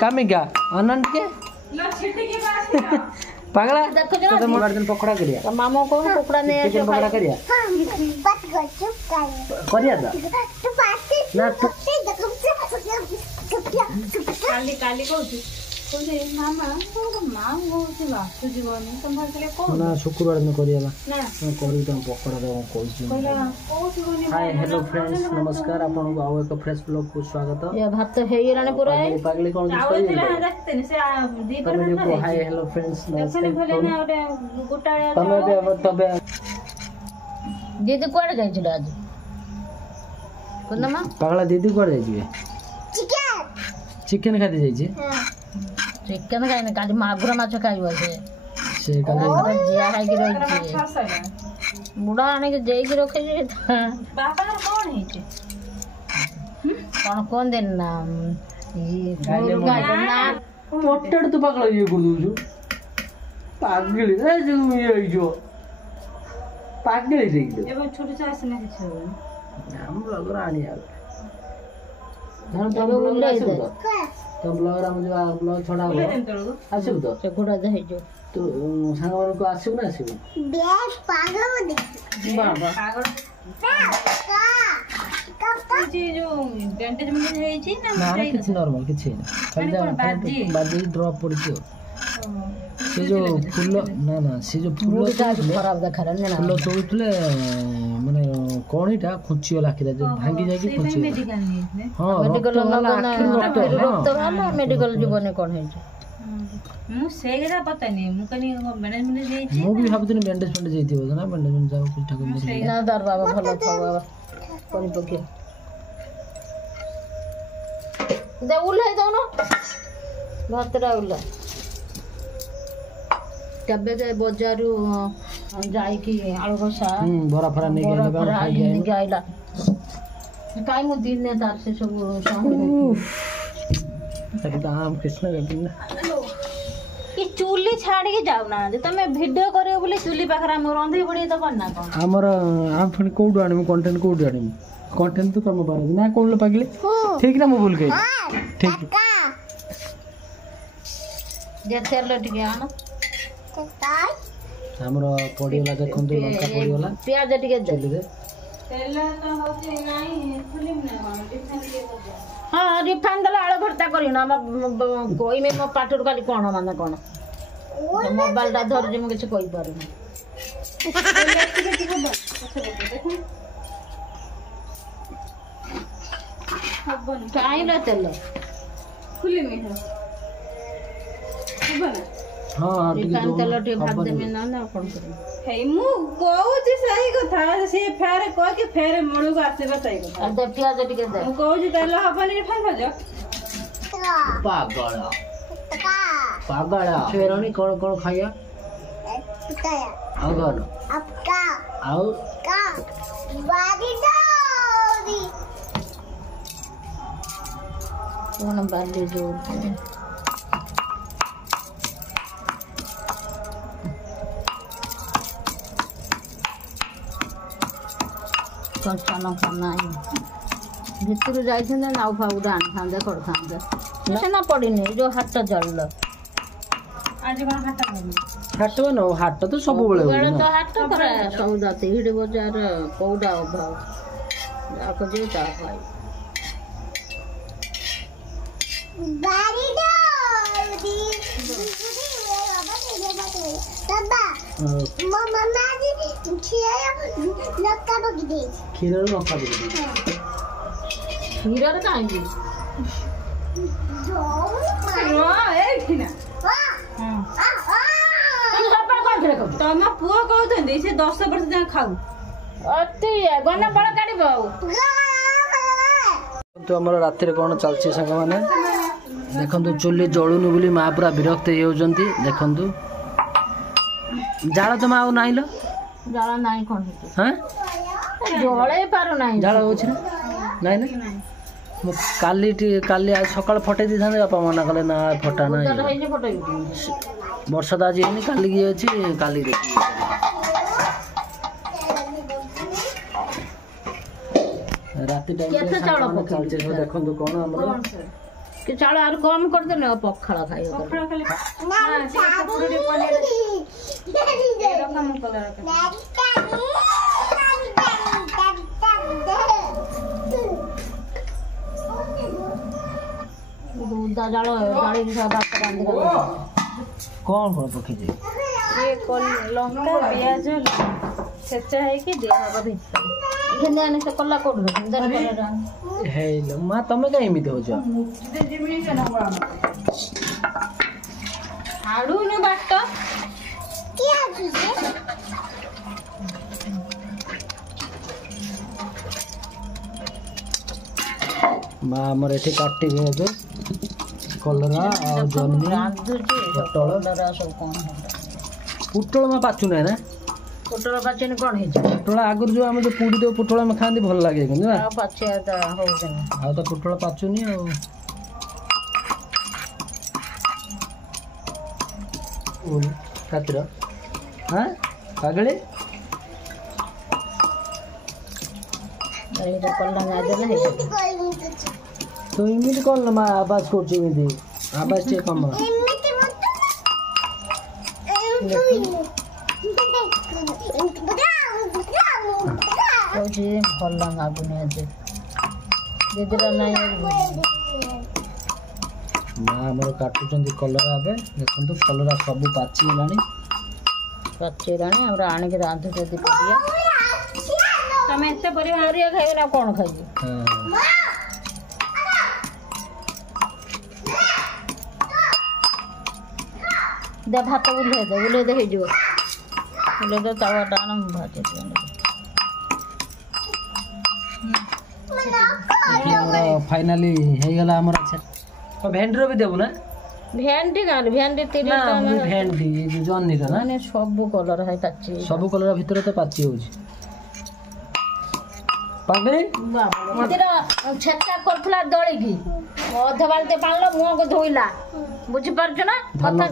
कामिका अनंत के पागला तो मोबाइल दिन पकड़ा करिया मामा को पकड़ा ने चिकन पकड़ा करिया करिया ना काली काली कहू मामा माँ बहुत बासु जीवन तुम ना शुक्रवार में करिया ना करी तुम पकड़ा दो हाय हेलो फ्रेंड्स नमस्कार आपन को आउ एक फ्रेश ब्लॉग को स्वागत ये भात तो हे राने पूरा है पागली कोन से दी पर हाय हेलो फ्रेंड्स नमस्कार तमे तबे दीदी कोड गई छला आज कोनमा पागला दीदी कोड जाई छिए चिकन खाती जाई छी चिकन खाइ न काज मागुर माछ खाइबो से काले जिया खाइ के रही बुढ़ा आने के जेई के रखे जे बापा कोन है छै कोन दिन ना ये ना पोटेड तो पागला ये कर दू पागली ए जो ये जो पागली रे एगो छोटी चास ना के छै हम लग रानी यार हम तो बोल तो ब्लॉगर मुझे ब्लॉग छोड़ा हो आसु तो से घोड़ा जाई जो तो सांगवान को आसु ना आसु बेस पागल दे बाबा पागल जी जो डेंटेज में होई छी ना किछ नॉर्मल किछ नहीं खाली बाजी ड्रॉप पड़ी छी से जो फूल ना से जो फूल खराब देखा रे ना फूल तोड़ले माने कोणीटा खुंचियो लाखिदा जो भांगी जाय कि खुंची मेडिकल नहीं हां मेडिकल रक्त वाला मेडिकल जीवन कोन है मु सेगरा पता नहीं मु कनी मैनेजमेंट जाई छी मु भी भाबुतनी बैंडेज फंड जाईथिबो ना मैनेजमेंट जाओ कुछ ठक मेरी ना दर बाबा भलो छ बाबा कोनी पके दे उलाई दो ना भातरा उला तबे जे बजारू जाई की आलू कसा बरा फरा नहीं आइला काई मु दिन ने तार से सब तक दाम कृष्ण गबिन ये चूली छाड़ी के जाऊ ना तमे वीडियो करियो बोले चूली पाखरा हम रंधे बड़ी त करना कोन हमर हम फन कोड आनी कंटेंट कोड आनी कंटेंट तो करम बारे ना कोन पागले ठीक ना मु बोल के ठीक जे तेल टिके आना हमरो पडियोला देखंतु लंका पडियोला प्याज टिके दे चली रे तेल तो होते नहीं फिल्म ना डिफरेंट के हां रिफाइंड दला आळू भर्ता करी ना कोई में मो पाटुर खाली कोन माने कोन मोबाइल दा धर जे मु किछ कहि पारु काई ना तेल खुली में है बना हां रिफाइंड तेल टे भात दे में ना कोन करी हे मु कहू जे सही कथा से फेरे कह के फेरे मोड़ू को आसे बताई कथा दे प्याज टिके दे मु कहू जे तेल हबनी रिफाइंड भजो पागल पागल फेरणी कोन कोन खाया अगर आपका आउ का बारी दौरी कोन बाली जो कंचन खाना भितर जाई ना नाउ फाउडा आन खांदे कर खांदे से ना पड़िनी जो हाथ जल आज कोन खाता बोली हाट न हाट तो सब बेले बेले तो हाथ करे सौदा हिड़ बाजार कोडा अभाव जाको जे ता भाई बारी दौरी बाबा मम्मा जी खिया लक्का बग दे खीर लंका दे खीर काई जो हां ए खिना हां तू सपा कोन करे को तमा पुआ कहउतन से 10 वर्ष जा खाऊ अति गना बड़ काडी बाऊ तो हमर रात रे कोन चलछि संग माने देखंतु चुल्ली जळुनु बोली मा पूरा विरक्त हे होजंती देखंतु जाळ तो माउ नाइलो जाला नाही कोन हां जळे पारो नाही जाळ होछि नाही ना काली आज सकाळ फटे दी थाने बापा मना कले ना फटा ना वर्षा आज हेनी काली की अछि काली देखि रात टाइम केते चाळ चलचे देखंतु कोन हमरो कि चाल आर कम कर देना पखाल खाइयो ପଖାଳ ଖାଲି ନା ନା ସେ ପକୁଡ଼ି ପନିର ଏରକମ କଲର दूधा जाल गाड़ी भात रांधि कौन कौन पक्षी ये लंका पियाज छेचा ହେଇକି ଦିଆ ହବ ଭିତରେ घिंदे आने से कला कोड घिंदे हे माँ तमे का एमिति होछ आड़ू न बाट କିଏ ଅଛି ଯେ माँ हमर एठी काटी गए जे कलरा और जन्नी पटल सब कौन पुटल में पाचु ना पोटल पाचन कौन है पुटल आगर जो हम जो पूरी दो पुटल में खांदी भल लागे किंतु ना पाचे हो आ तो पुटल पाचुनी आ ओल कातिर हां पागले ये तो कल्ला ना दे है तो इमिति कौन मा आवाज करछ इमिति आवाज चे कम ଏମିତି कौची भल लाଗୁନି आज दीदीरा नहीं माँ हमर काटुचंदी कलरा आबे देखंतु कलरा सब पाची लानी पाचे रानी हमरा आने के रांधु जदी करिया ତମେ ଏତେ ପରିବା परिया खाइबे ना कौन खाइबे हां दे भात बुले दे हे जो बुले दे तावा टाण भात फाइनली हे गला हमर अच्छा तो भेंडी रो भी देबो ना भेंडी गाल भेंडी तीन ना भेंडी ये जो जन्नी रा ना माने सब कलर है पाची सब कलर भीतर तो पाची होची पागली तेरा छेचा करथला दळी की अधे बालते पाणलो मुंह को धोइला बुझि परछ ना कथा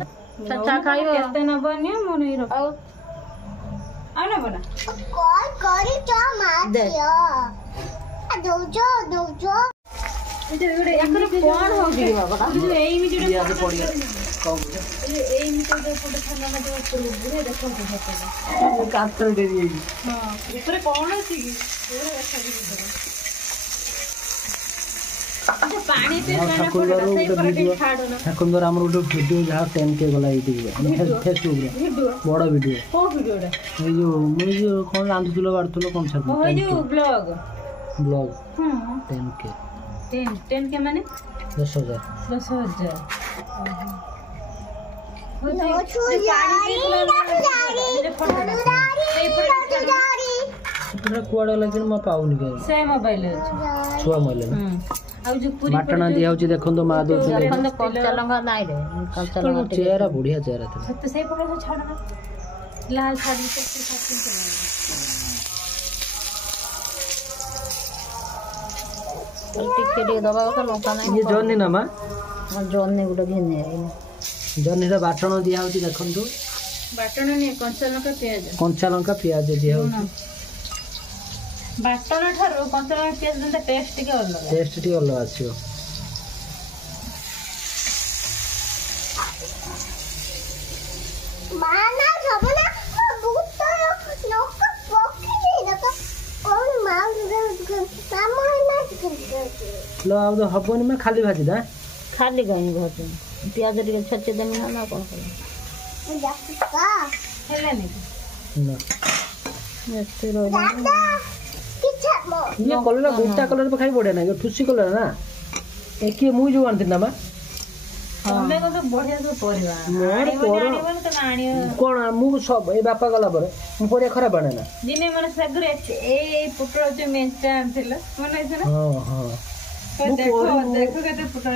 छेचा खाइबो କେତେ ନବ ନିଅ ମୁଁ ନେଇ ରଖ ଆଉ ଆଉ ନବ ନା କଲ୍ କରିଛ ଦେ। ମାଛ ଦଉଛ ଦଉଛ एकरे कोन हो जी बाबा ଏଇ ମିଟି ପିଆଜ ପଡିଲା କମ ଏଇ ମିଟି ଗୋଟେ ଖାନା ନା ଯୋଉ ପୁରୁରେ ଦେଖो କାଟର ଦେଇ ହଁ ଉପରେ କଣ ଅଛି କି ପୁରା ଦେଖା ପାଣି ପିଇ ଠାକୁର ଗୋଟେ ଭିडियो ଠାକୁର ଆମର ଗୋଟେ ଭିडियो ଯାହା 10k ଗଲା ଏଇଠି फेसबुक रे बड़ वीडियो को वीडियोटा ए जो कोन रांधुलो बाड़तलो कोन छाड़ ओ जो ब्लॉग ब्लॉग हां 10k 10 के माने 10000 10,000 पूरा कुआडा लगिन म पाउनी के से मोबाइल अछि छुआ मले ना आ जो पूरी माटना दिया होची देखन तो मा दो देखन तो कच्चा लंगा नाइ रे कच्चा लंगा चेहरा बढ़िया चेहरा था तो से पकड़ से छाड़ना लाल साड़ी से खाती टिके दे दबा तो लंका नाइ ये जन्नी ना मा जन्नी गुडा घेने जन्नी रा बाटण दिया होची देखन तो बाटण ने कंचा लंका पियाज दिया होची बाटण ठारो कंचा लंका पियाज देते टेस्ट के अलग टेस्ट टी अलग आछियो माना सबना बहुत लोक पक्षी देखो कौन मां नाम ना लो अब तो हबनी में खाली भाजी दा खाली गई भज प्याज टिके छचे देमी ना कोन कर जाता हेले नहीं ना एते रो दादा किछ मो ये कलर गोटा कलर पे खाई बढ़िया ना ये ठुसी कलर ना एक ये मुई जो आनती ना मा तमे को तो बढ़िया से परिवा मोर आनी पर बन तो आनी कोन मु सब ए बापा गला पर मु परिया खराब बने ना दिने मन सगरे ए पुटळ जो मेंटा आनथिला मन है ना हां हां देखो देखो केते पुटळ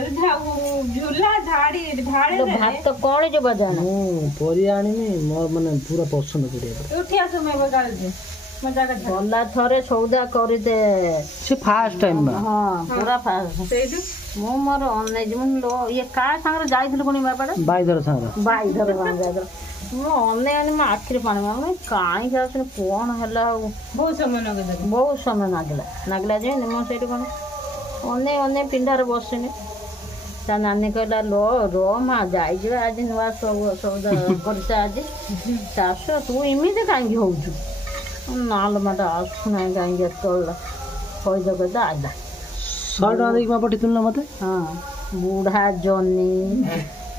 झूला झाड़ी झाड़े तो भात तो कोन जो बजाना मु परिया आनी में मोर माने पूरा पसंद करिया उठी आसो मैं बगाल दे मजा का गला थरे सौदा करि दे से फास्ट टाइम में हां पूरा फास्ट सेदु मो मोर ऑनलाइन जीवन लो ये का संग जाइथिल कोनी बापाडा बाईदर सांग बाई धर जाइथिल मो ऑनलाइन में आखिर पानी में काई जासन कोन हला बहुत समय लगे दे बहुत समय लागला जे मो सेठी कोन ओने पिंडार बसने ତା ନାନୀ କହିଲା ର ମା ଯାଇଯିବା ଆଜି ନୂଆ ସଉଦା କରିଛେ ଆଜି ଚାଷ ତୁ ଏମିତି କାହିଁକି ହଉଛୁ ନାଲୋ ମାଟା ଆସୁନାହିଁ କାହିଁକି ଏତେବେଳେ କହିଦେ ଆଇଲା 100 ଟଙ୍କା ଦେଇକି ମା ପଠେଇଥିଲୁ ନା ମତେ ହଁ ବୁଢ଼ା ଜହ୍ନି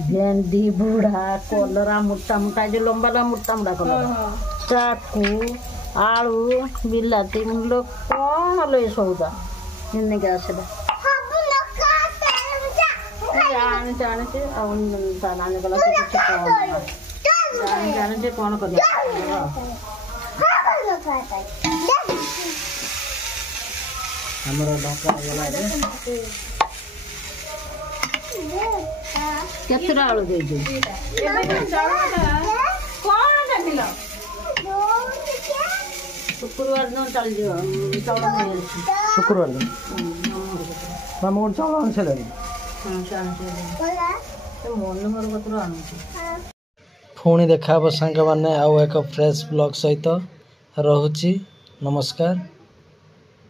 ଭେଣ୍ଡି ବୁଢ଼ା କଲରା ମୋଟା ମୋଟା ଯୋଉ ଲମ୍ବା ମୋଟା ମୋଟା କଲରା ଚାକୁ ଆଳୁ ବିଲାତି ମୁଣ୍ଡ କ'ଣ ଲୋ ଏ ସଉଦା ଏନେକି ଆସିଲା ଜାଣିଛି ଆଣିଛି ଆଉ ତା ନାନୀ କଲା ସେ କିଛି ଜାଣିଛି କ'ଣ କରିବା ଆମର ଡକା ହେଇଗଲା କେତେଟା ଆଳୁ ଦେଇଛୁ ଶୁକ୍ରବାର ଦିନ ଚାଲିଯିବ ଚାଉଳ ନେଇ ଆସିଛି ଶୁକ୍ରବାର ଦିନ ମାମୁଁ ଗୋଟେ ଚାଉଳ ଆଣି ସାରିଲାଣି ମନେ ମୋର କତରୁ ଆଣୁଛି ପୁଣି ଦେଖା ହେବ ସାଙ୍ଗମାନେ ଆଉ ଏକ ଫ୍ରେଶ୍ ବ୍ଲଗ୍ ସହିତ ରହୁଛି ନମସ୍କାର।